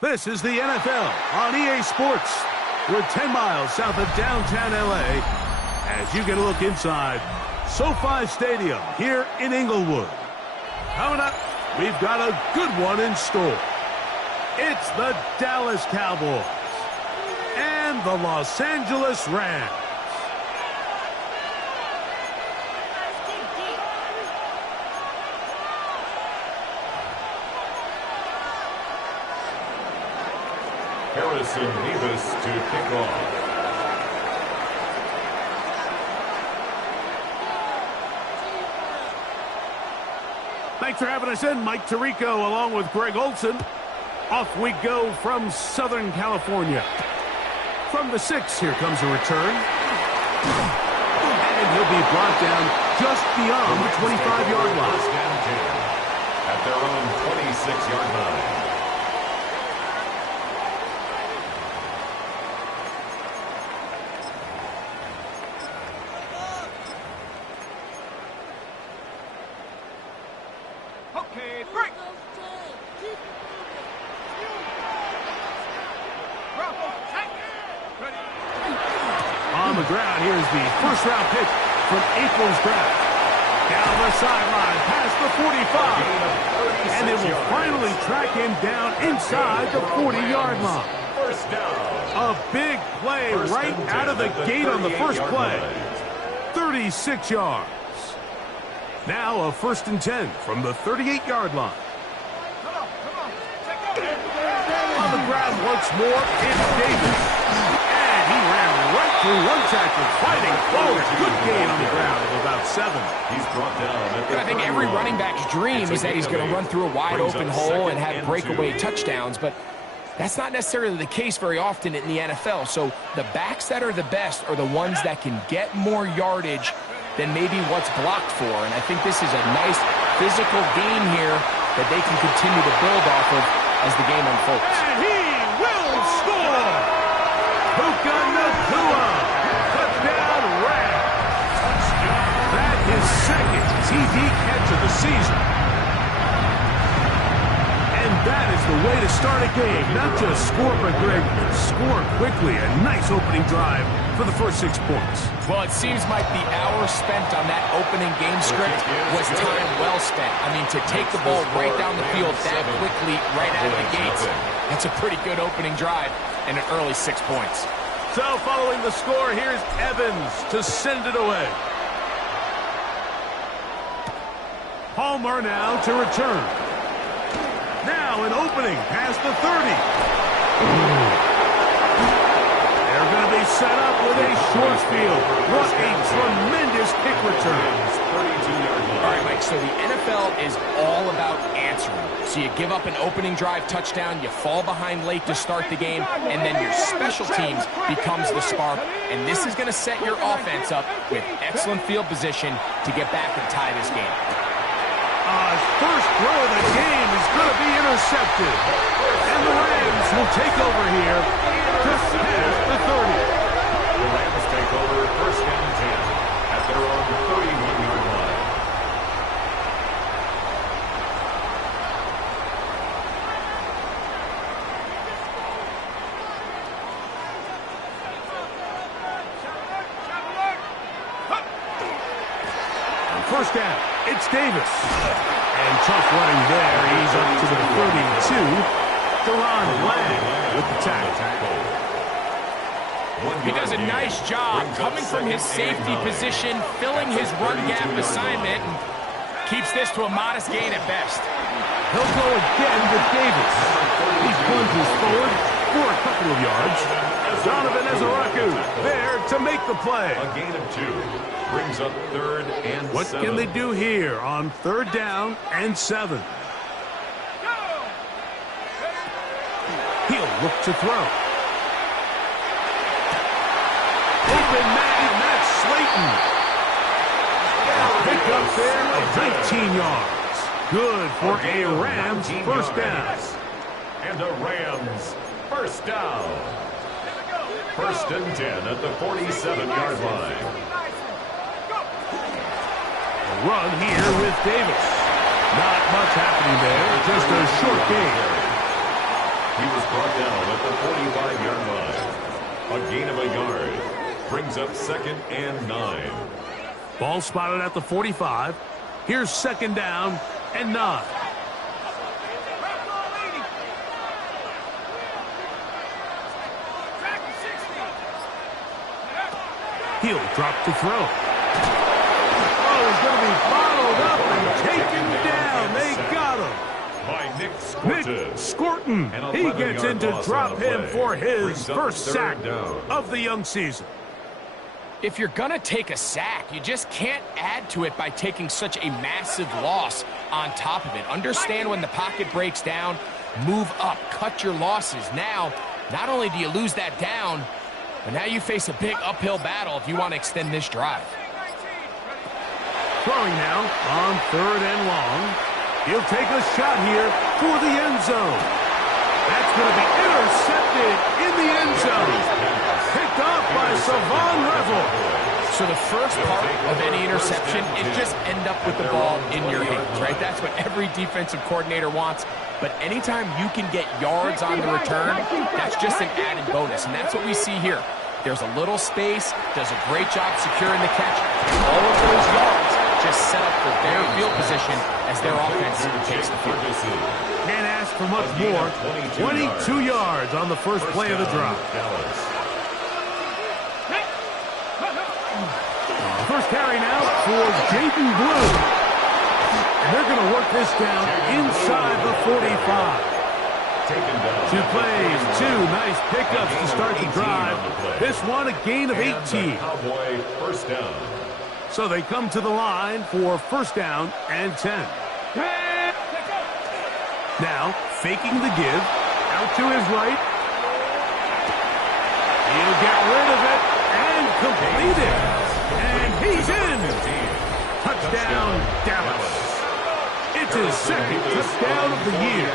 This is the NFL on EA Sports. We're 10 miles south of downtown LA as you get a look inside SoFi Stadium here in Inglewood. Coming up, we've got a good one in store. It's the Dallas Cowboys and the Los Angeles Rams. Harrison Mevis to kick off. Thanks for having us in, Mike Tirico, along with Greg Olson. Off we go from Southern California. From the 6, here comes a return. And he'll be brought down just beyond the 25-yard line. At their own 26-yard line. On the ground, here's the first-round pick from April's draft. Down the sideline, past the 45. And they will finally track him down inside the 40-yard line. First down. A big play right out of the gate on the first play. 36 yards. Now a 1st and 10 from the 38-yard line. On the ground once more, it's Davis. And he ran right through one tackle, fighting forward. Good gain on the ground of about 7. He's brought down. I think every running back's dream is that he's going to run through a wide-open hole and have breakaway touchdowns, but that's not necessarily the case very often in the NFL. So the backs that are the best are the ones that can get more yardage than maybe what's blocked for. And I think this is a nice physical game here that they can continue to build off of as the game unfolds. And he will score! Puka Nacua! Touchdown Rams! That is second TD catch of the season. And that is the way to start a game. Not just score, but Greg, score quickly. A nice opening drive for the first 6 points. Well, it seems like the hour spent on that opening game script was time well spent. I mean, to take the ball right down the field that quickly, right out of the gates, that's a pretty good opening drive and an early 6 points. So following the score, here's Evans to send it away. Palmer now to return. Now an opening past the 30. They're going to be set up with a short field. What a tremendous kick return. All right, Mike, so the NFL is all about answering. So you give up an opening drive touchdown, you fall behind late to start the game, and then your special teams becomes the spark. And this is going to set your offense up with excellent field position to get back and tie this game. First throw of the game is going to be intercepted. And the Rams will take over here just past the 30. The Rams take over 1st and 10 at their own 31-yard line. On 1st down, it's Davis. And tough running there. He's up to the 32. Deron Lang with the tackle. He does a nice job coming from his safety position, filling his run gap assignment, and keeps this to a modest gain at best. He'll go again with Davis. He plunges forward for a couple of yards. Donovan Ezaraku there to make the play. A gain of 2 brings up 3rd and 7. What can they do here on 3rd down and 7? He'll look to throw. Open man, that's Slayton. Pick up there of 19 yards. Good for a Rams 1st down. And a Rams 1st down. 1st and 10 at the 47-yard line. Run here with Davis. Not much happening there, just a short gain. He was brought down at the 45-yard line. A gain of a yard brings up 2nd and 9. Ball spotted at the 45. Here's 2nd down and 9. He'll drop to throw. Oh, he's going to be followed up and taken down. They got him. By Nick Scorton. He gets in to drop him for his first sack of the young season. If you're going to take a sack, you just can't add to it by taking such a massive loss on top of it. Understand when the pocket breaks down, move up, cut your losses. Now, not only do you lose that down, but now you face a big uphill battle if you want to extend this drive. Throwing now on 3rd and long. He'll take a shot here for the end zone. That's going to be intercepted in the end zone. Picked off by Savon Revel. So the first part of any interception is just end up with the ball in your hands, right? That's what every defensive coordinator wants. But anytime you can get yards on the return, that's just an added bonus. And that's what we see here. There's a little space, does a great job securing the catch. All of those yards just set up for their field position as their offense takes the field. Can't ask for much more. 22 yards on the first play of the drive. First carry now for Jaden Blue. And they're going to work this down inside the 45. 2 plays, 2 nice pickups to start the drive. This one a gain of 18. First down. So they come to the line for 1st down and 10. Now, faking the give, out to his right. He'll get rid of it and complete it. And he's in. Touchdown, Dallas. It's his 2nd touchdown of the year.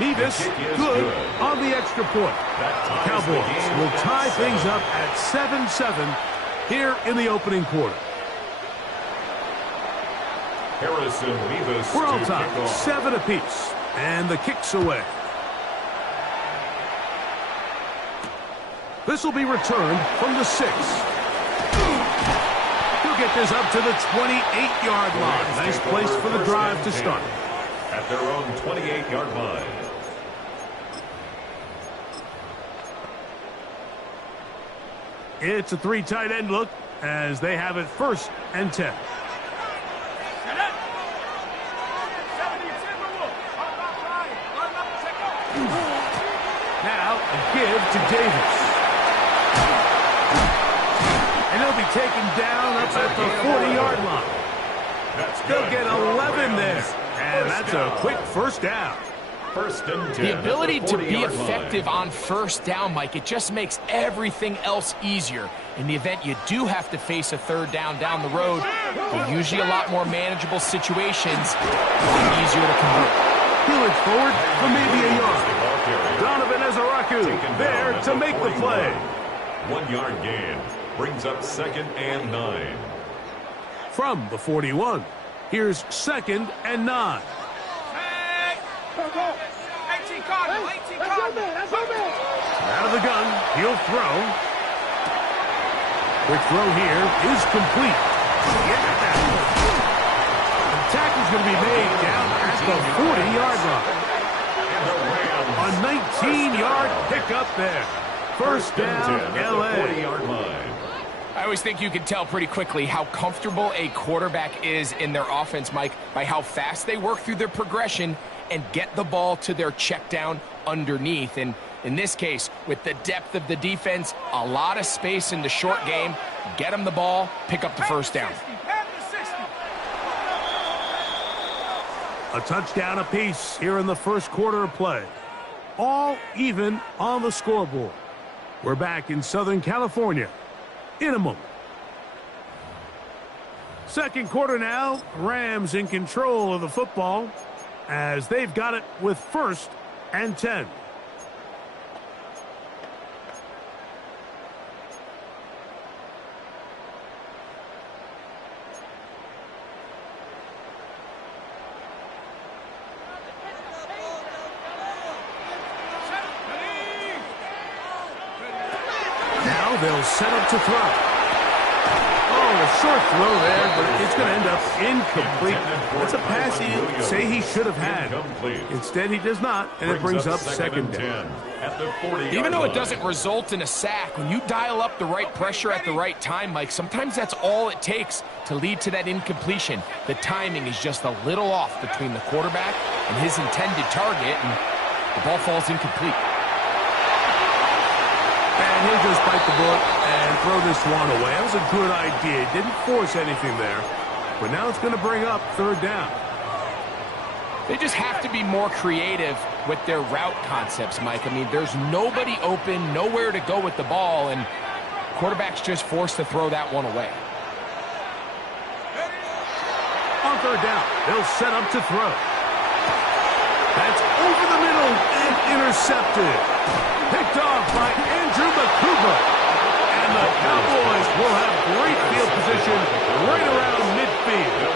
Nevis good on the extra point. The Cowboys will tie things up at 7-7 here in the opening quarter. Harrison Nevis. We're on top, 7 apiece, and the kick's away. This will be returned from the 6. He'll get this up to the 28-yard line. Nice place for the drive to start. At their own 28-yard line. It's a 3 tight end look as they have it 1st and 10. Now a give to Davis. And he'll be taken down up at the 40-yard line. They'll get 11 there. And that's a quick 1st down. 1st and 10. The ability to be effective on 1st down, Mike, it just makes everything else easier. In the event you do have to face a 3rd down the road, they're usually a lot more manageable situations, easier to convert. He'll forward for maybe a yard. Donovan Ezaraku there to make the play. 1-yard gain brings up 2nd and 9. From the 41, here's 2nd and 9. Out of the gun, he'll throw. Quick throw here is complete. Yeah. The tackle's going to be made down at the 40-yard line. A 19-yard pickup there. 1st down, L.A. 40-yard line. I always think you can tell pretty quickly how comfortable a quarterback is in their offense, Mike, by how fast they work through their progression and get the ball to their check down underneath. And in this case, with the depth of the defense, a lot of space in the short game, get them the ball, pick up the 1st down. A touchdown apiece here in the 1st quarter of play. All even on the scoreboard. We're back in Southern California in a moment. 2nd quarter now. Rams in control of the football as they've got it with 1st and 10. they'll set up to throw. Oh, a short throw there, but it's going to end up incomplete. It's a pass he'd say he should have had. Instead, he does not, and it brings up second down. Even though it doesn't result in a sack, when you dial up the right pressure at the right time, Mike, sometimes that's all it takes to lead to that incompletion. The timing is just a little off between the quarterback and his intended target, and the ball falls incomplete. And he'll just bite the bullet and throw this one away. That was a good idea. Didn't force anything there. But now it's going to bring up third down. They just have to be more creative with their route concepts, Mike. I mean, there's nobody open, nowhere to go with the ball, and quarterback's just forced to throw that one away. On third down, they'll set up to throw. That's over the middle and intercepted. Picked off by Andrew McCougar. And the Cowboys will have great field position right around midfield.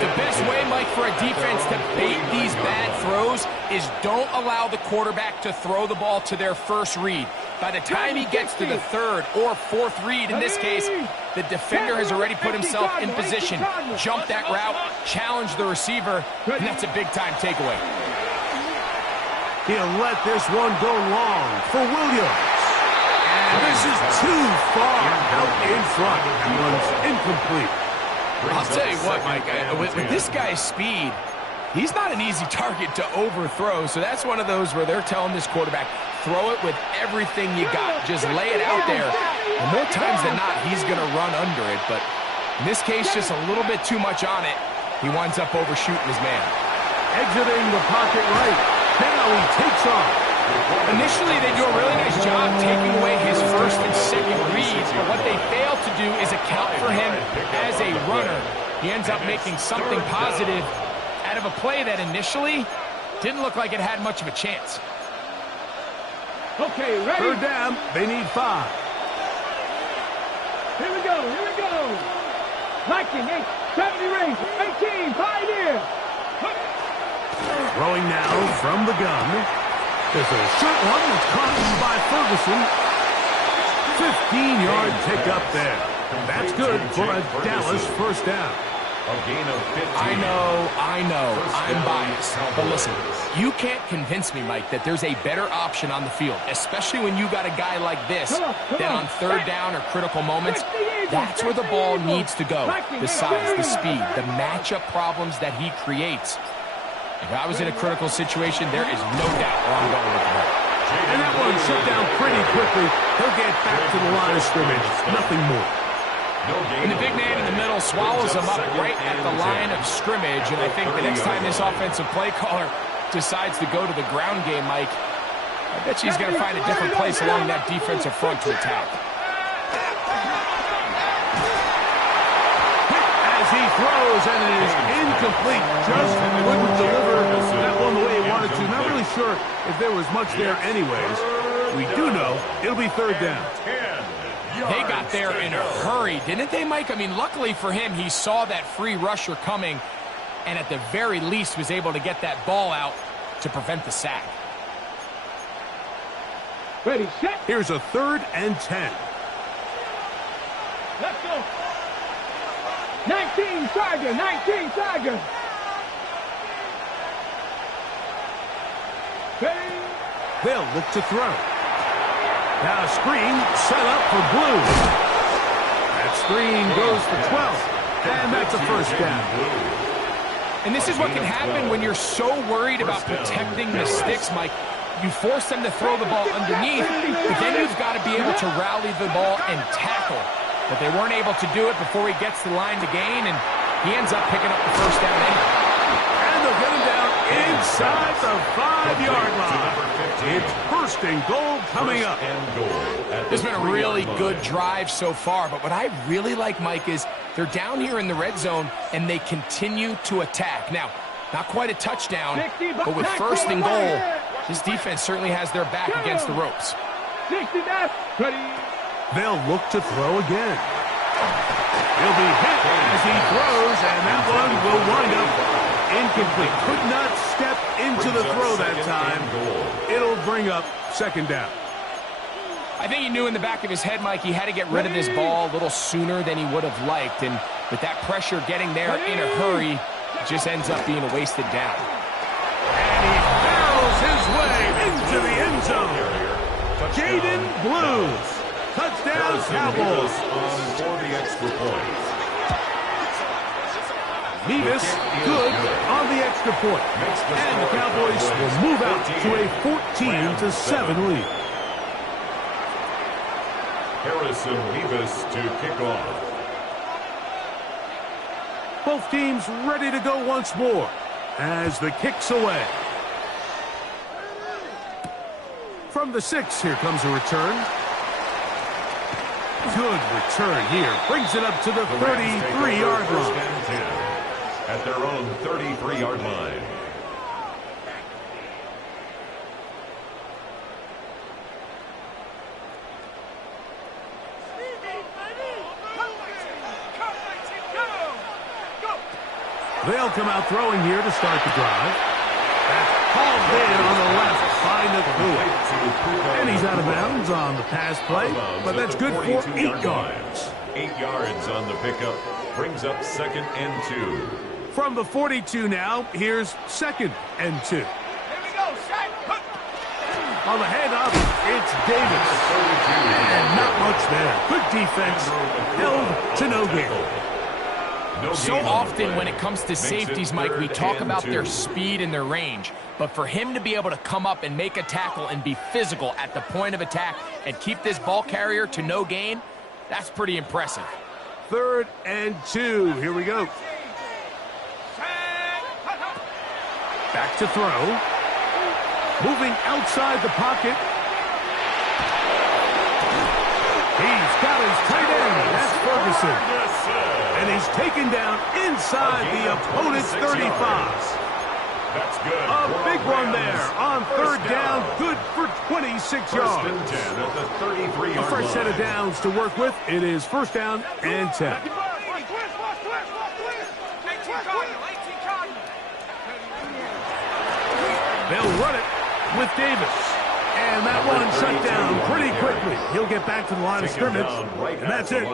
The best way, Mike, for a defense to bait these bad throws is don't allow the quarterback to throw the ball to their first read. By the time he gets to the third or fourth read, in this case, the defender has already put himself in position, jump that route, challenge the receiver, and that's a big-time takeaway. He'll let this one go long for Williams. And this is too far out in front. That one's incomplete. I'll tell you what, Mike, with this guy's speed, he's not an easy target to overthrow, so that's one of those where they're telling this quarterback, throw it with everything you got. Just lay it out there. And more times than not, he's going to run under it, but in this case, just a little bit too much on it. He winds up overshooting his man. Exiting the pocket right. Now he takes off. Initially, they do a really nice job taking away his first and second reads, but what they fail to do is account for him as a runner. He ends up making something positive out of a play that initially didn't look like it had much of a chance. Okay, ready? Third down, they need 5. Here we go, here we go. Viking, 70 rings, 18, Pioneer. Throwing now from the gun. There's a short one that's caught by Ferguson. 15-yard pickup there. That's good for a Dallas first down. I know, I'm biased. But listen, you can't convince me, Mike, that there's a better option on the field, especially when you got a guy like this, than on third down or critical moments. That's where the ball needs to go. The size, the speed, the matchup problems that he creates. If I was in a critical situation, there is no doubt where I'm going with the ball. And that one shut down pretty quickly. He'll get back to the line of scrimmage. Nothing more. And the big man in the middle swallows him up right at the line of scrimmage. And I think the next time this offensive play caller decides to go to the ground game, Mike, I bet she's going to find a different place along that defensive front to attack. As he throws, and it is incomplete. Just couldn't deliver that one the way he wanted to. Not really sure if there was much there anyways. We do know it'll be third down. They got there in a hurry, didn't they, Mike? I mean, luckily for him, he saw that free rusher coming and at the very least was able to get that ball out to prevent the sack. Ready, set. Here's a 3rd and 10. Let's go. 19 Tiger, 19 Tiger. Ready. They'll look to throw. Now a screen set up for Blue. That screen goes for 12. And that's a first down. And this is what can happen when you're so worried about protecting the sticks, Mike. You force them to throw the ball underneath, but then you've got to be able to rally the ball and tackle. But they weren't able to do it before he gets the line to gain, and he ends up picking up the first down anyway. And they'll get him down inside the 5-yard line. It's first and goal coming up. This has been a really good drive so far, but what I really like, Mike, is they're down here in the red zone, and they continue to attack. Now, not quite a touchdown, but with first and goal, this defense certainly has their back against the ropes. 69, ready. They'll look to throw again. He'll be hit as he throws, and that one will wind up incomplete. Could not step into the throw that time. It'll bring up second down. I think he knew in the back of his head, Mike, he had to get rid of this ball a little sooner than he would have liked. And with that pressure getting there in a hurry, it just ends up being a wasted down. And he barrels his way into the end zone. Jaden Blue. Touchdown, Cowboys. For the extra point. Nevis good on the extra point. And the Cowboys will move out to a 14-7 lead. Harrison Nevis to kick off. Both teams ready to go once more as the kick's away. From the 6, here comes a return. Good return here. Brings it up to the 33-yard line. At their own 33-yard line. They'll come out throwing here to start the drive. That's hauled in on the left by Nakua. And he's out of bounds on the pass play, but that's good for 8 yards. 8 yards on the pickup. Brings up 2nd and 2. From the 42 now, here's 2nd and 2. Here we go, set. On the handoff, it's Davis. And not much there. Good defense. Held to no gain. So often when it comes to safeties, Mike, we talk about their speed and their range. But for him to be able to come up and make a tackle and be physical at the point of attack and keep this ball carrier to no gain, that's pretty impressive. 3rd and 2. Here we go. Back to throw. Moving outside the pocket. He's got his tight end. That's Ferguson. And he's taken down inside the opponent's 35. That's good. A big one there on 3rd down. Good for 26 yards. 1st and 10 at the 33-yard line. A fresh set of downs to work with. It is 1st down and 10. They'll run it with Davis. And that one shut down pretty quickly. He'll get back to the line of scrimmage. And that's it.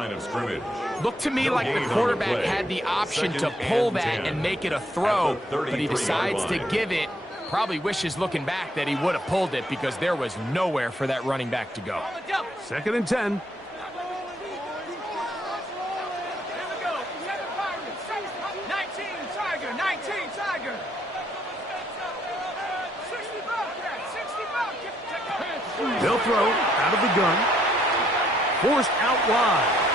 Looked to me like the quarterback had the option to pull that and make it a throw, but he decides to give it. Probably wishes looking back that he would have pulled it because there was nowhere for that running back to go. 2nd and 10. They'll throw out of the gun. Forced out wide.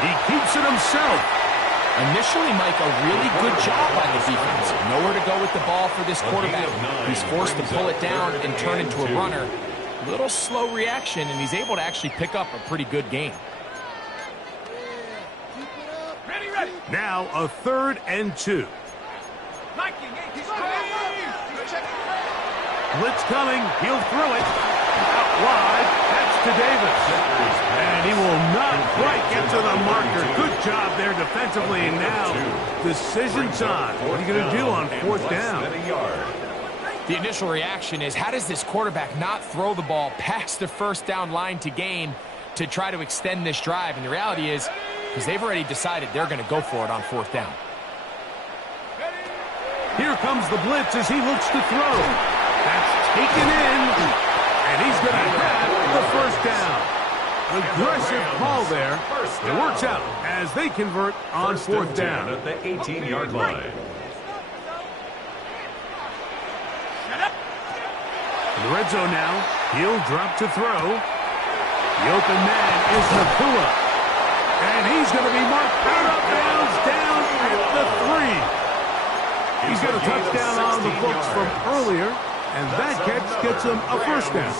He keeps it himself. Initially, Mike, a really good job by the defense. Nowhere to go with the ball for this quarterback. He's forced to pull it down and turn into a runner. Little slow reaction, and he's able to actually pick up a pretty good game. Now a 3rd and 2. Blitz coming. He'll throw it. Out wide. That's to Davis. And he will not quite get to the marker. Good job there defensively. And now decision time. What are you going to do on 4th down? The initial reaction is, how does this quarterback not throw the ball past the 1st down line to gain to try to extend this drive? And the reality is, because they've already decided they're going to go for it on 4th down. Here comes the blitz as he looks to throw. That's taken in, and he's going to have the 1st down. Aggressive call there. It works out as they convert on 4th down. At the 18-yard line. In the red zone now, he'll drop to throw. The open man is Nakua. And he's going to be marked out of bounds down at the 3. He's got a touchdown on the books from earlier. And that catch gets him a 1st down.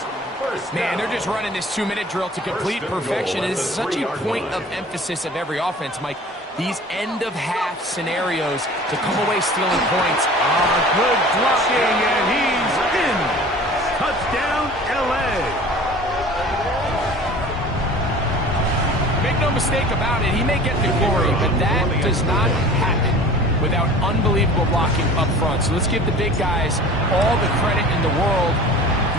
Man, they're just running this 2-minute drill to complete perfection. It is such a point of emphasis of every offense, Mike. These end-of-half scenarios to come away stealing points. Good blocking, and he's in. Touchdown, L.A. Make no mistake about it, he may get the glory, but that does not happen without unbelievable blocking up front. So let's give the big guys all the credit in the world.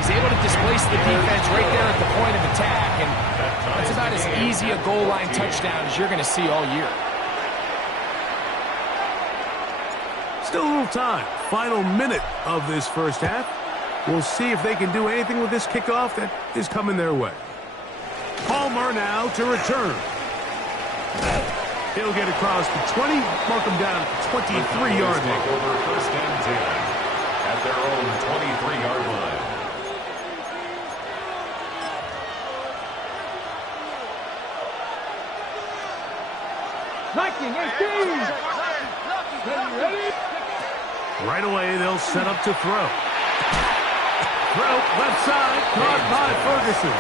He's able to displace the defense right there at the point of attack, and that's about as easy a goal line touchdown as you're going to see all year. Still a little time. Final minute of this first half. We'll see if they can do anything with this kickoff that is coming their way. Palmer now to return. He'll get across the 20, mark him down at the 23-yard line. Over first and 10 at their own 23-yard line. Viking 18. Ready? Right away, they'll set up to throw. Throw, left side, caught by Ferguson.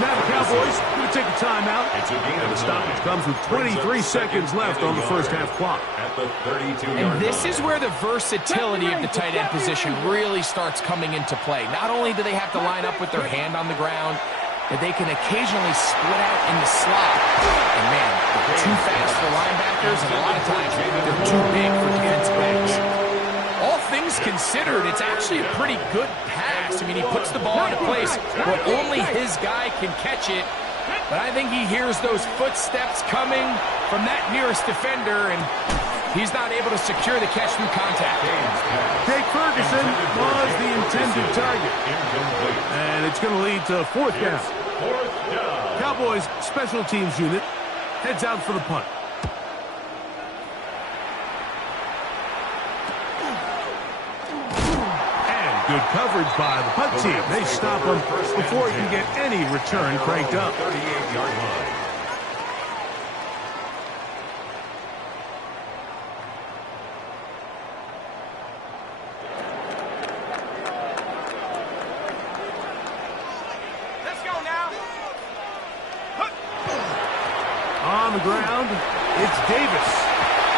Now the Cowboys going to take a timeout. And the stoppage comes with 23 seconds left on the first half clock. At the 32-yard And this is where the versatility of the tight end position really starts coming into play. Not only do they have to line up with their hand on the ground, but they can occasionally split out in the slot. And man, they're too fast for linebackers, and a lot of times they're too big for defensive backs. All things considered, it's actually a pretty good pass. I mean, he puts the ball in a place where only his guy can catch it. But I think he hears those footsteps coming from that nearest defender, and he's not able to secure the catch through contact. Jake Ferguson was the intended target. And it's going to lead to fourth down. Cowboys special teams unit heads out for the punt. Good coverage by the punt team. They stop him before he can get any return cranked up. 38-yard line. Let's go now. On the ground, it's Davis.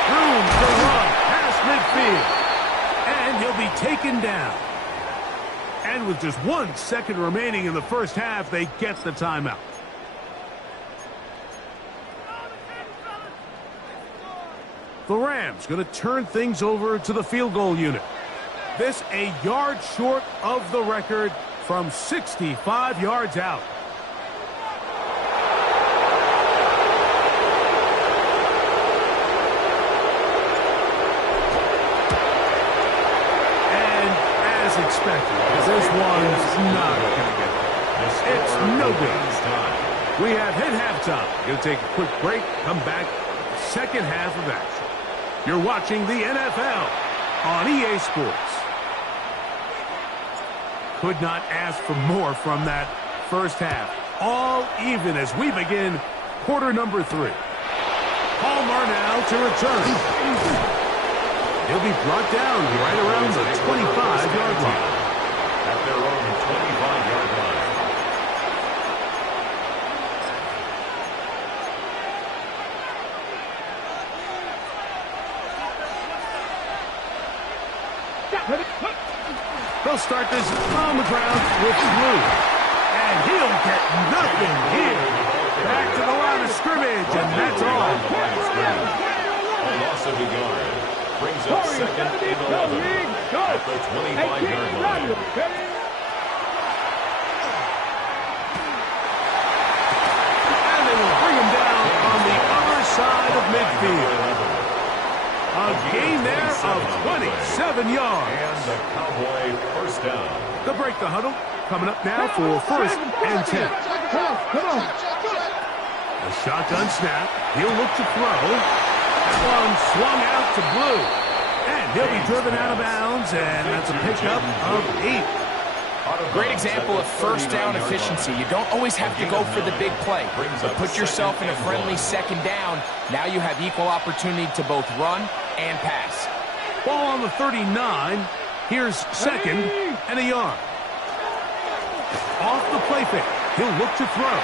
Room to run past midfield. And he'll be taken down. And with just 1 second remaining in the first half, they get the timeout. The Rams going to turn things over to the field goal unit. This a yard short of the record from 65 yards out. Expected. This one's not going to get there. It's no good. We have hit halftime. Going to take a quick break, come back, second half of action. You're watching the NFL on EA Sports. Could not ask for more from that first half. All even as we begin quarter number 3. Palmer now to return. He'll be brought down right around the 25-yard line. At their own 25-yard line. They'll start this on the ground with Blue. And he'll get nothing here. Back to the line of scrimmage, and that's all. A loss of a yard. Brings up second and 11 at the 25-yard line. And they will bring him down on the other side of midfield. A gain there of 27 yards. And the Cowboy first down. They'll break the huddle. Coming up now for first and 10. Come on. A shotgun snap. He'll look to throw. That one swung out to Blue. And he'll be driven out of bounds, and that's a pickup of 8. Great example of first down efficiency. You don't always have to go for the big play, but put yourself in a friendly second down. Now you have equal opportunity to both run and pass. Ball on the 39. Here's second and a yard. Off the play fake. He'll look to throw.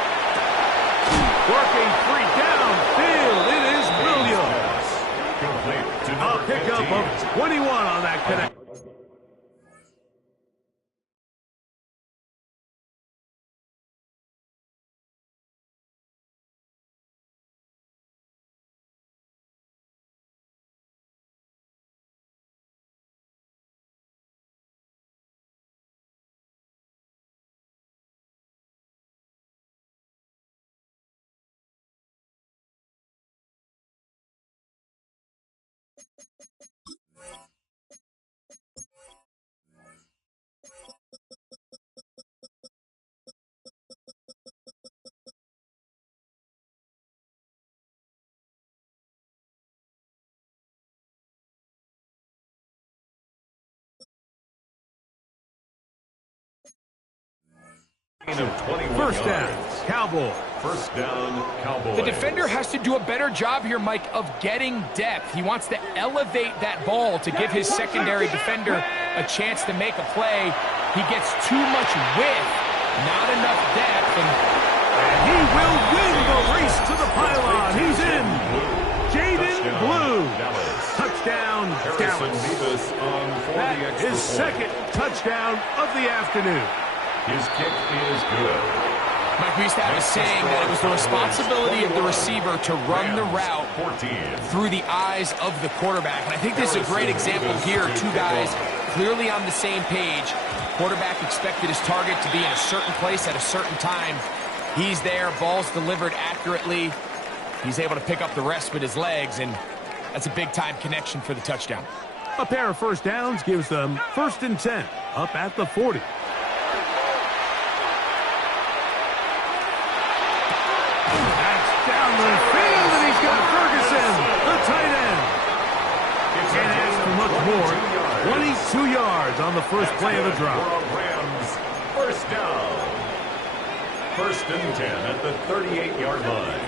Working free downfield. It is Williams. A pickup of 21 on that connect. First down, Cowboys. First down, Cowboys. The defender has to do a better job here, Mike, of getting depth. He wants to elevate that ball to give his secondary defender a chance to make a play. He gets too much width, not enough depth. And he will win the race to the pylon. He's in. Jaden Blue. Touchdown, Dallas. That is second touchdown of the afternoon. His kick is good. Mike, we used to have a saying that it was the responsibility of the receiver to run the route through the eyes of the quarterback. And I think this is a great example here. Two guys clearly on the same page. Quarterback expected his target to be in a certain place at a certain time. He's there, ball's delivered accurately. He's able to pick up the rest with his legs, and that's a big-time connection for the touchdown. A pair of first downs gives them 1st and 10, up at the 40. Down the field, and he's got Ferguson, the tight end. Can't ask for much more. 22 yards on the first play of the drive. Rams, first down. 1st and 10 at the 38-yard line.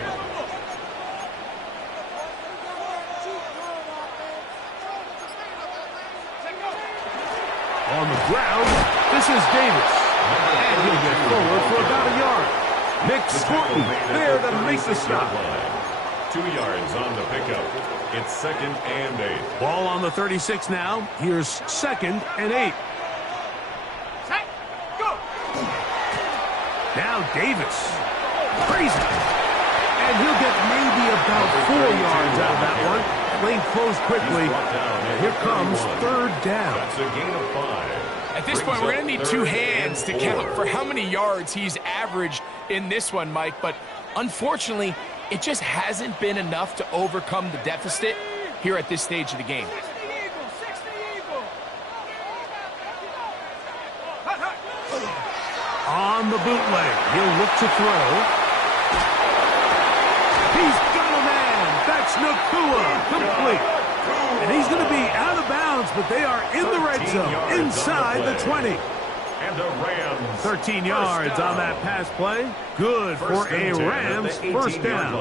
On the ground, this is Davis. And he'll get forward for about a yard. Nick Scorton there to make the stop. 2 yards on the pickup. It's 2nd and 8. Ball on the 36 now. Here's 2nd and 8. Now Davis. Crazy. And he'll get maybe about 4 yards out of that one. Lane closed quickly. Here comes 3rd down. That's a gain of 5. At this point, we're going to need 2 hands to count for how many yards he's averaged in this one, Mike. But unfortunately, it just hasn't been enough to overcome the deficit here at this stage of the game. On the bootleg, he'll look to throw. He's got a man. That's Nacua, complete. And he's going to be out of bounds, but they are in the red zone, inside the 20. And the Rams. 13 yards on that pass play. Good for a Rams first down.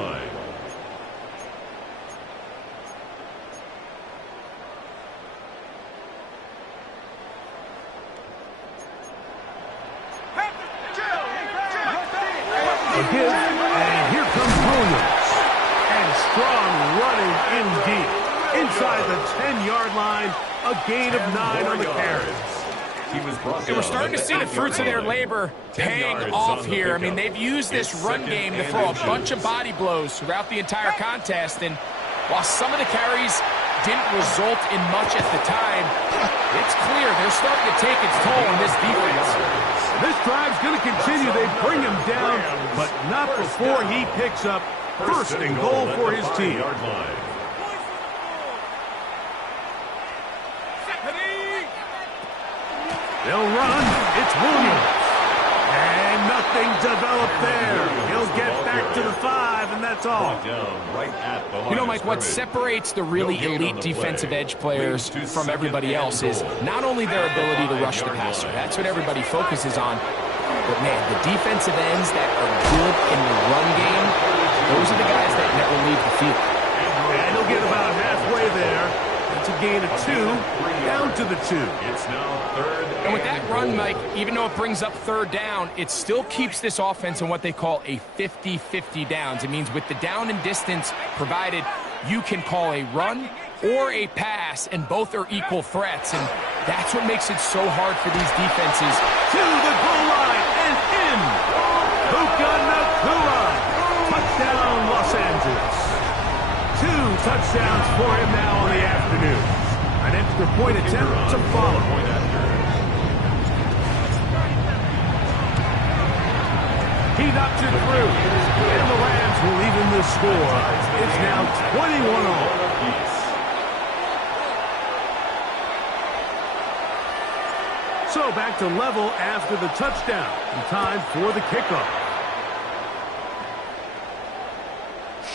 A give, and here comes Williams. And strong running in deep. Inside the 10-yard line, a gain of 9 on the carry. And we're starting to see the fruits of their labor paying off here. I mean, they've used this run game to throw a bunch of body blows throughout the entire contest. And while some of the carries didn't result in much at the time, it's clear they're starting to take its toll on this defense. This drive's going to continue. They bring him down, but not before he picks up 1st and goal for his team. They'll run. It's Williams. And nothing developed there. He'll get back to the 5, and that's all. You know, Mike, what separates the really elite defensive edge players from everybody else is not only their ability to rush the passer. That's what everybody focuses on. But, man, the defensive ends that are good in the run game, those are the guys that never leave the field. And he'll get about halfway there. That's a gain of 2, down to the 2. It's now 3rd. And with that run, Mike, even though it brings up 3rd down, it still keeps this offense in what they call a 50-50 downs. It means with the down and distance provided, you can call a run or a pass, and both are equal threats. And that's what makes it so hard for these defenses. To the goal line and in. Puka Nacua. Touchdown, Los Angeles. 2 touchdowns for him now on the afternoon. An extra point attempt to follow. He knocks it through. And the Rams will even the score. It's now 21 all. throw back to level after the touchdown. In time for the kickoff.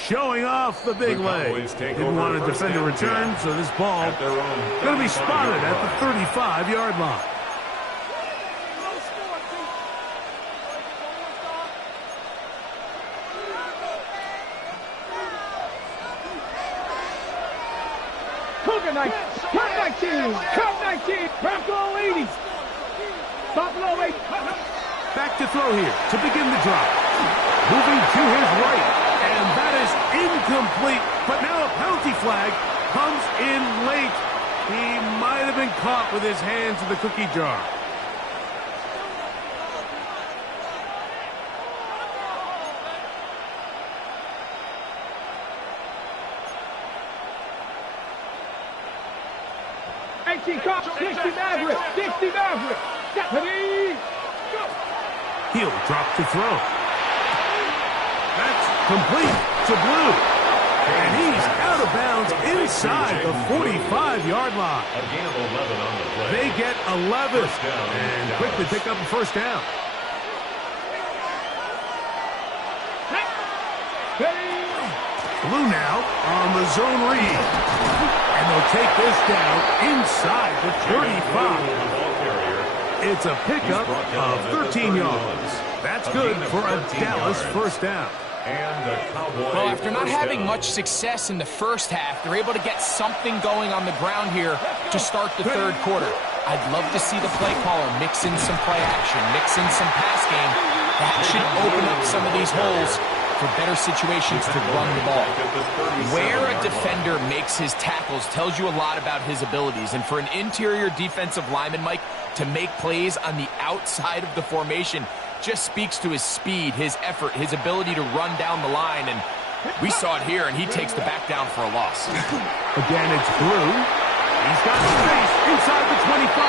Showing off the big leg. Didn't want to defend a return, so this ball going to be spotted at the 35-yard line. Cougar 19, Count 19, Bronco 80. Buffalo 8. Back to throw here to begin the drive. Moving to his right, and that is incomplete. But now a penalty flag comes in late. He might have been caught with his hands in the cookie jar. Dixie Maverick, Stephanie. He'll drop to throw. That's complete to Blue. And he's out of bounds inside the 45-yard line. A gain of 11 on the play. They get 11 and Dallas. quickly pick up a first down. Blue now on the zone read. And they'll take this down inside the 35. It's a pickup of 13 yards. That's good for a Dallas first down. Well, after not having much success in the first half, they're able to get something going on the ground here to start the third quarter. I'd love to see the play caller mix in some play action, mix in some pass game. That should open up some of these holes for better situations to run the ball. Where a defender makes his tackles tells you a lot about his abilities. And for an interior defensive lineman, Mike, to make plays on the outside of the formation just speaks to his speed, his effort, his ability to run down the line. And we saw it here, and he takes the back down for a loss. Again, it's Blue. He's got space inside the 25.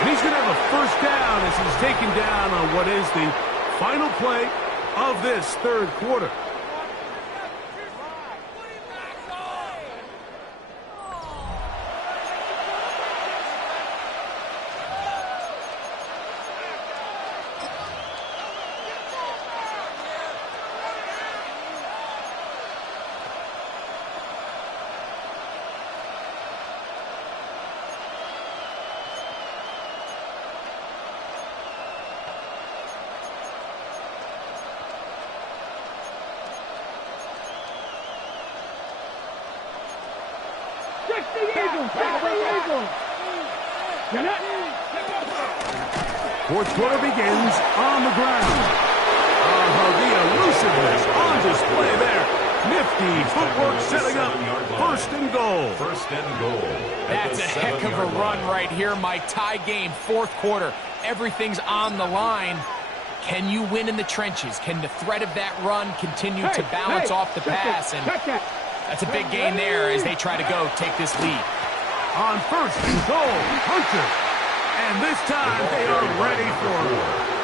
And he's going to have a first down as he's taken down on what is the final play of this third quarter. Fourth quarter begins on the ground. The elusiveness on display there. Nifty footwork setting up first and goal. First and goal. That's a heck of a run right here, Mike. Tie game, fourth quarter. Everything's on the line. Can you win in the trenches? Can the threat of that run continue to balance off the pass? And that's a big gain there as they try to go take this lead. On first and goal, Hunter. And this time they are ready for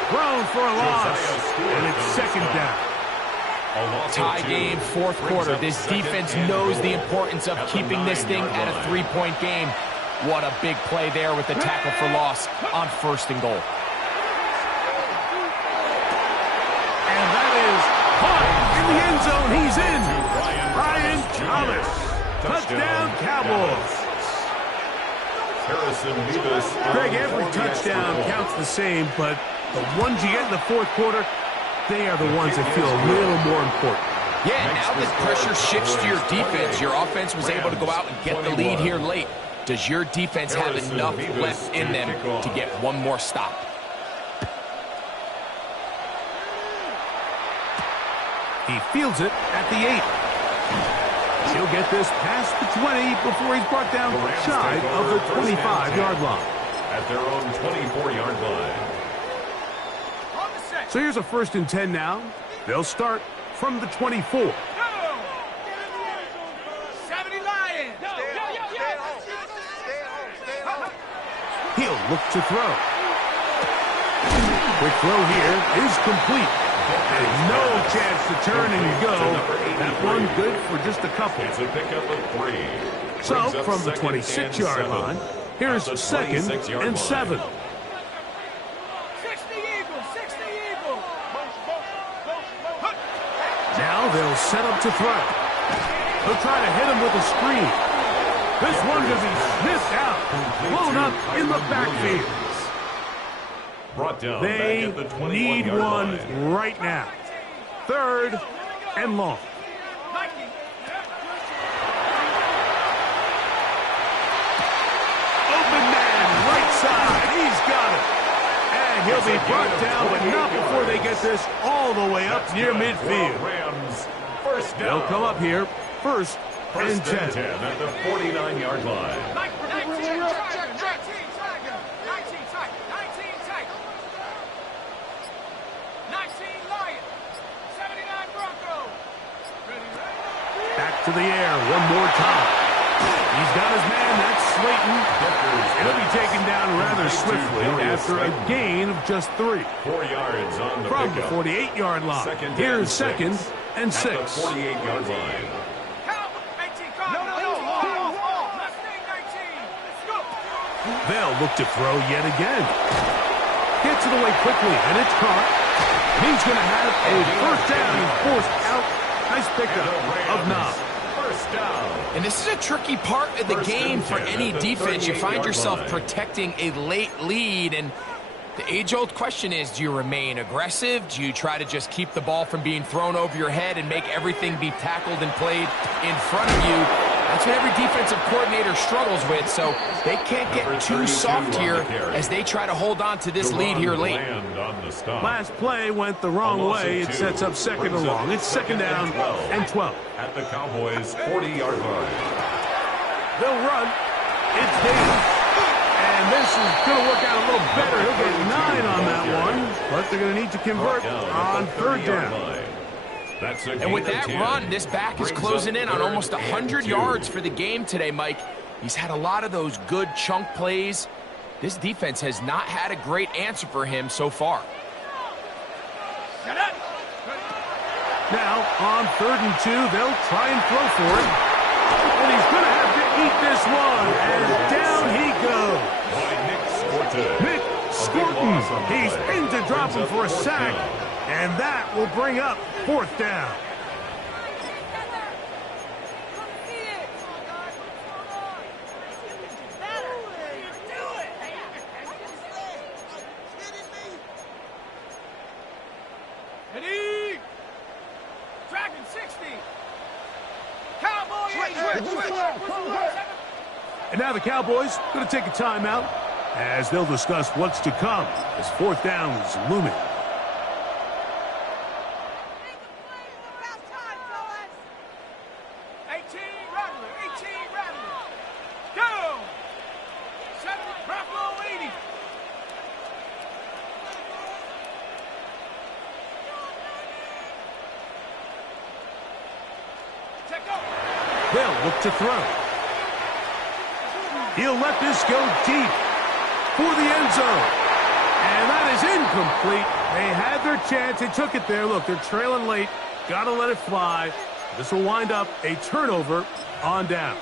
thrown for a loss. And it's second down. Tie game, fourth quarter. This defense knows the importance of keeping this thing at a three-point game. What a big play there with the tackle for loss on first and goal. And that is caught in the end zone. He's in. Ryan Thomas. Touchdown, Cowboys. Greg, every touchdown counts the same, but the ones you get in the fourth quarter, they are the ones that feel a little more important. Yeah, now that pressure shifts to your defense, your offense was able to go out and get the lead here late. Does your defense have enough left in them to get one more stop? He fields it at the 8. He'll get this past the 20 before he's brought down shy of the 25-yard line. At their own 24-yard line. So here's a first and 10 now. They'll start from the 24. 70 Lions. He'll look to throw. Quick throw here is complete. And no chance to turn and go. That one good for just a couple. It's a pickup of 3. So from the 26-yard line, here's second and 7. will set up to throw. They'll try to hit him with a screen. This one could be sniffed out, blown up in the backfield. They need one right now. 3rd and long. Open man, right side. He's got it. And he'll be brought down, but not before they get this all the way up near midfield. They'll come up here, first and 10. At the 49-yard line. 19 Lions, 79 Broncos. Back to the air one more time. He's got his man, that's Slayton. He'll be taken down rather swiftly after a gain of just 3. 4 yards on the From the pickup. 48-yard line. Here's 2nd and 6. At the 48-yard line. They'll look to throw yet again. Gets it away quickly, and it's caught. He's going to have a first down. He's forced out. Nice pickup of Knox. First down. And this is a tricky part of the game for any defense. You find yourself protecting a late lead, and the age-old question is, do you remain aggressive? Do you try to just keep the ball from being thrown over your head and make everything be tackled and played in front of you? That's what every defensive coordinator struggles with, so they can't get too soft here as they try to hold on to this lead here late. Last play went the wrong way. It sets up 2nd and long. It's 2nd down and 12. At the Cowboys' 40-yard line. They'll run. It's Davis. And this is going to work out a little better. He'll get 9 on that one, but they're going to need to convert on 3rd down. And with that run, this back is closing in on almost 100 yards for the game today, Mike. He's had a lot of those good chunk plays. This defense has not had a great answer for him so far. Now, on 3rd and 2, they'll try and throw for it. And he's going to have to eat this one. And down he goes. Nick Scorton. He's in to drop him for a sack. And that will bring up 4th down. Ready? Tracking 60. Cowboys. And now the Cowboys going to take a timeout as they'll discuss what's to come as 4th down is looming. They'll look to throw. He'll let this go deep for the end zone. And that is incomplete. They had their chance. They took it there. Look, they're trailing late. Got to let it fly. This will wind up a turnover on downs.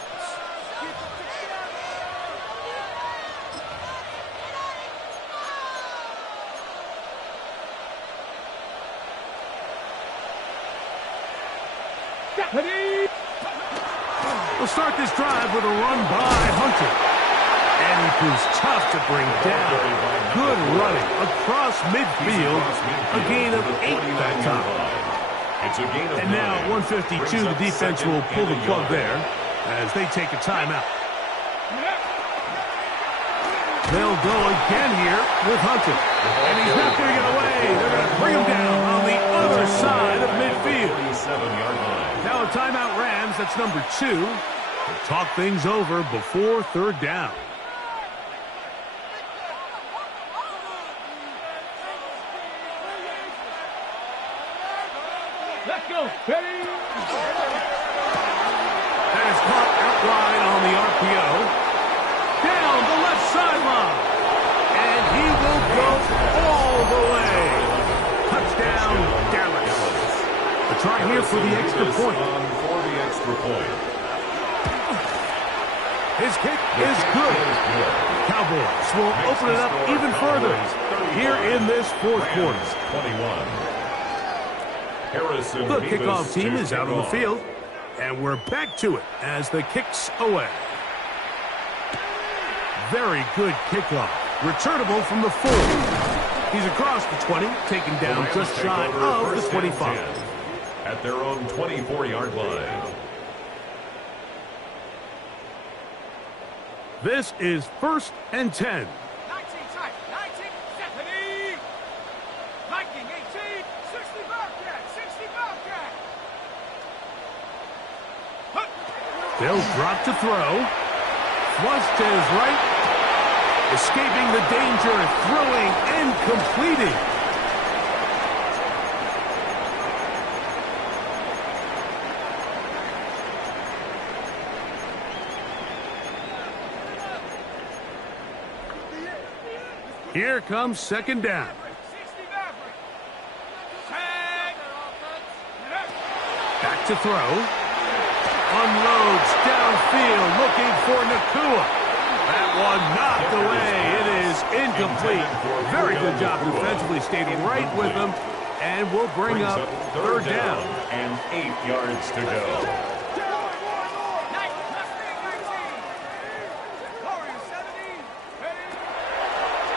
We'll start this drive with a run by Hunter. And he proves tough to bring down. Good running across midfield. A gain of 8 that time. And now at 152, the defense will pull the plug there as they take a timeout. They'll go again here with Hunter. And he's not going to get away. They're going to bring him down on the other side of midfield. Now a timeout Rams, that's number 2. They'll talk things over before 3rd down. Let's go. Ready? That is caught out wide on the RPO. Down the left sideline. And he will go all the way. Touchdown, Dallas. A try here for the extra point. His kick is good. Cowboys will open it up even further here in this 4th quarter. Harrison The Mevis kickoff team to is out kick on the off. field, and we're back to it as the kick's away. Very good kickoff. Returnable from the 4. He's across the 20, taken The down Rams just take shy over of the first and 25. 10 at their own 24-yard line. This is first and 10. 19 tight, 19, Stephanie. Viking 18, 60 Bobcat, 60 Bobcat. They'll drop to throw. Flush to his right. Escaping the danger, throwing and completing. Here comes second down. 60 Maverick. Tag. Back to throw. Unloads downfield, looking for Nakua. That one knocked away. It is incomplete. Very good job defensively, stayed right with them, and will bring up third down. And 8 yards to go.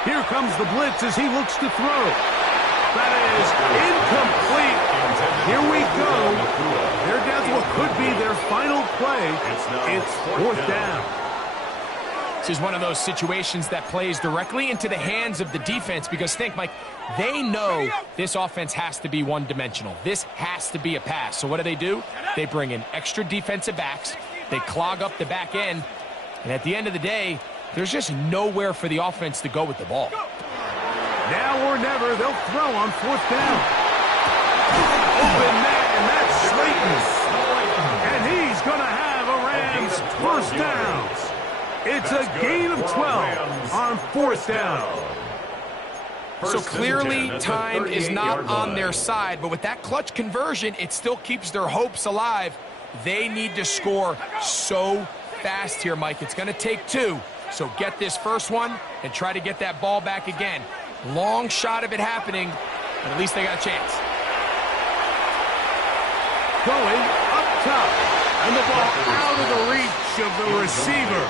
Here comes the blitz as he looks to throw. That is incomplete. Here we go. They're down to what could be their final play. It's fourth down. This is one of those situations that plays directly into the hands of the defense because think, Mike, they know this offense has to be one-dimensional. This has to be a pass. So what do? They bring in extra defensive backs. They clog up the back end. And at the end of the day, there's just nowhere for the offense to go with the ball. Now or never, they'll throw on fourth down. Open man, and that's Slayton. And he's going to have a Rams first down. It's a gain of 12 on fourth down. So clearly time is not on their side, but with that clutch conversion, it still keeps their hopes alive. They need to score so fast here, Mike. It's going to take 2. So get this first one and try to get that ball back again. Long shot of it happening, but at least they got a chance. Going up top, and the ball out of the reach of the receiver.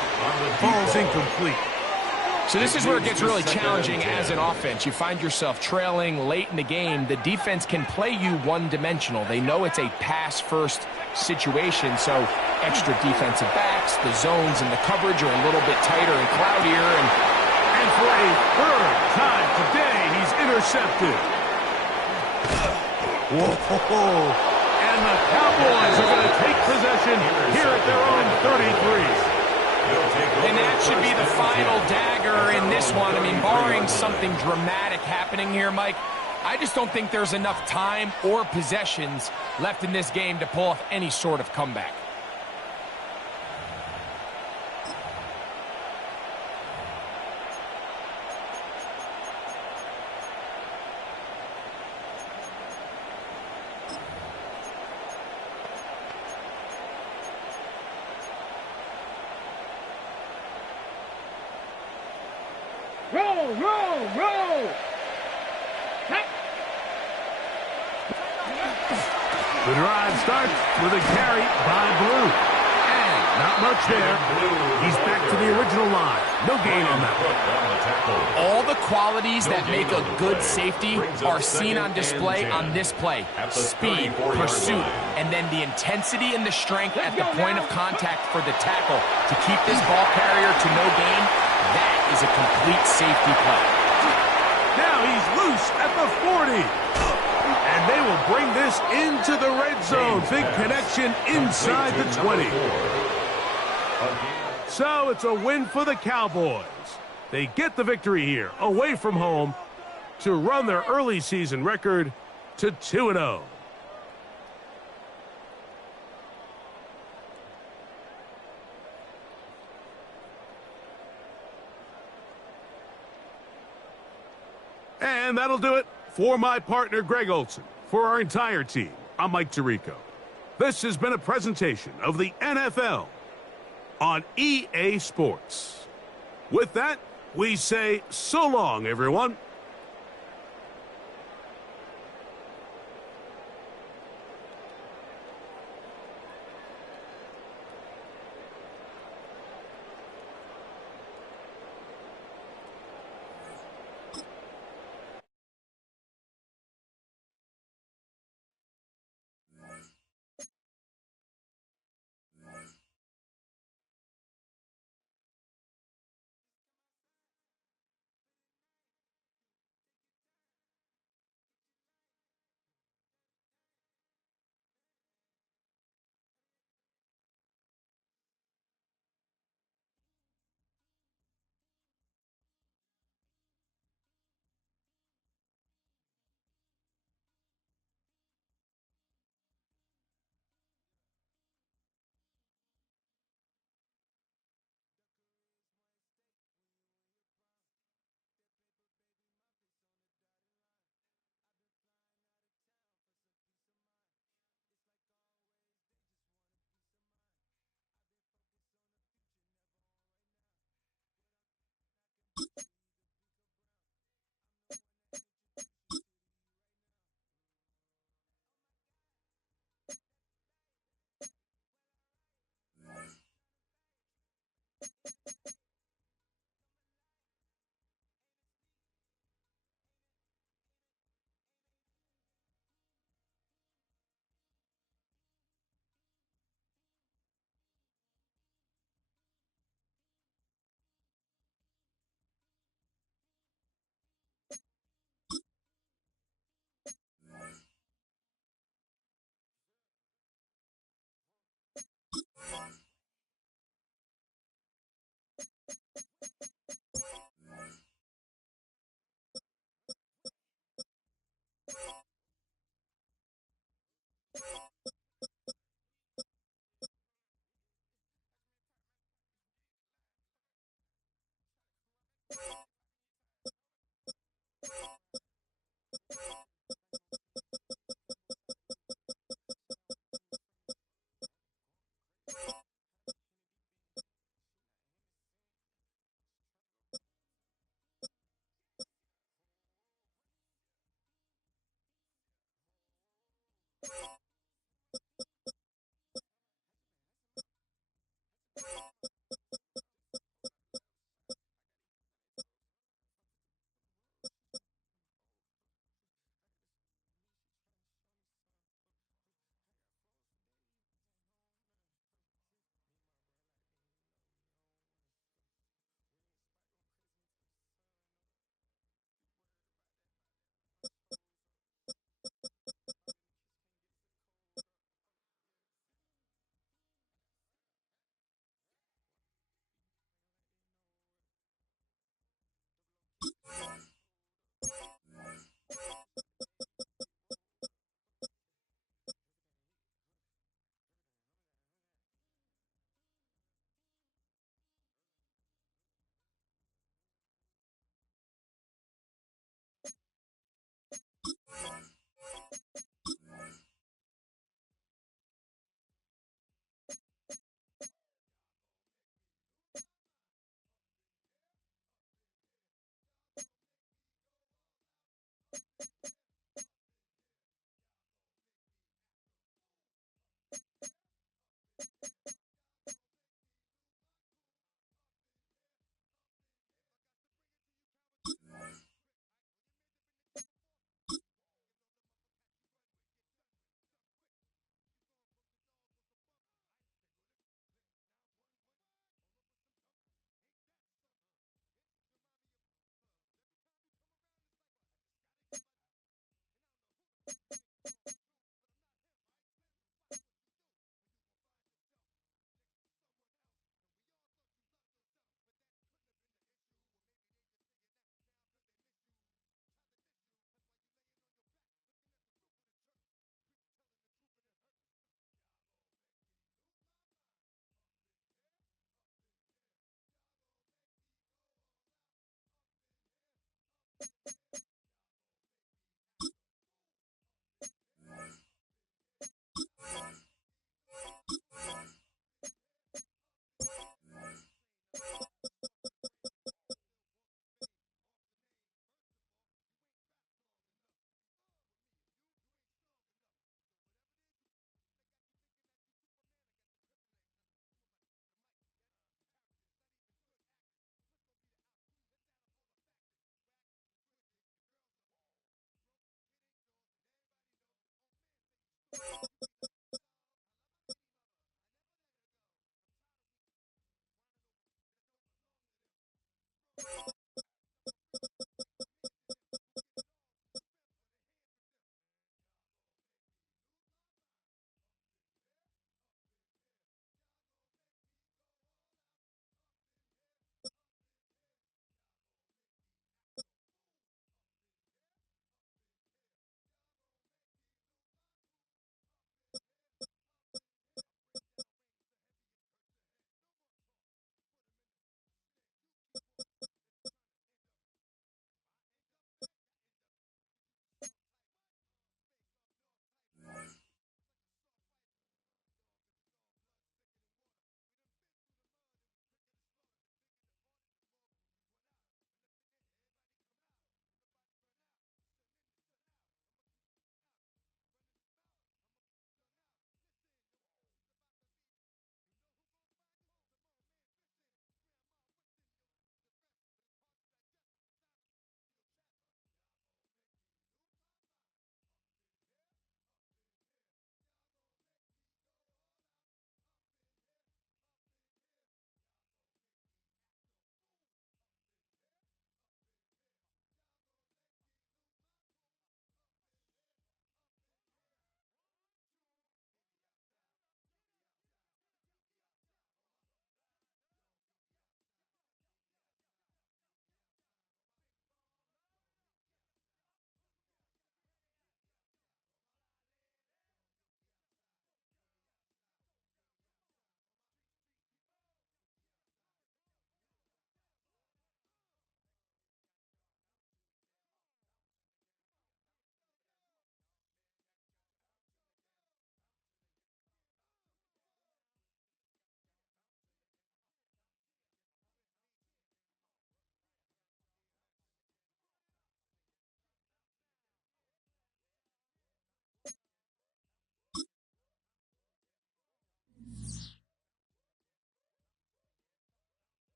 Ball's incomplete. So this is where it gets really challenging as an offense. You find yourself trailing late in the game. The defense can play you one-dimensional. They know it's a pass-first situation, so extra defensive backs, the zones and the coverage are a little bit tighter and cloudier. And for a third time today, he's intercepted. Whoa. And the Cowboys are going to take possession here at their own 33. And that should be the final dagger in this one. I mean, barring something dramatic happening here, Mike, I just don't think there's enough time or possessions left in this game to pull off any sort of comeback. Roll. The drive starts with a carry by Blue. And not much there. He's back to the original line. No gain on that one. All the qualities that make a good safety are seen on display on this play. Speed, pursuit, and then the intensity and the strength at the point of contact for the tackle to keep this ball carrier to no gain. That is a complete safety play. Now he's loose at the 40. And they will bring this into the red zone. Big connection inside the 20. So it's a win for the Cowboys. They get the victory here, away from home, to run their early season record to 2-0. And that'll do it for my partner, Greg Olson. For our entire team, I'm Mike Tirico. This has been a presentation of the NFL on EA Sports. With that, we say so long, everyone.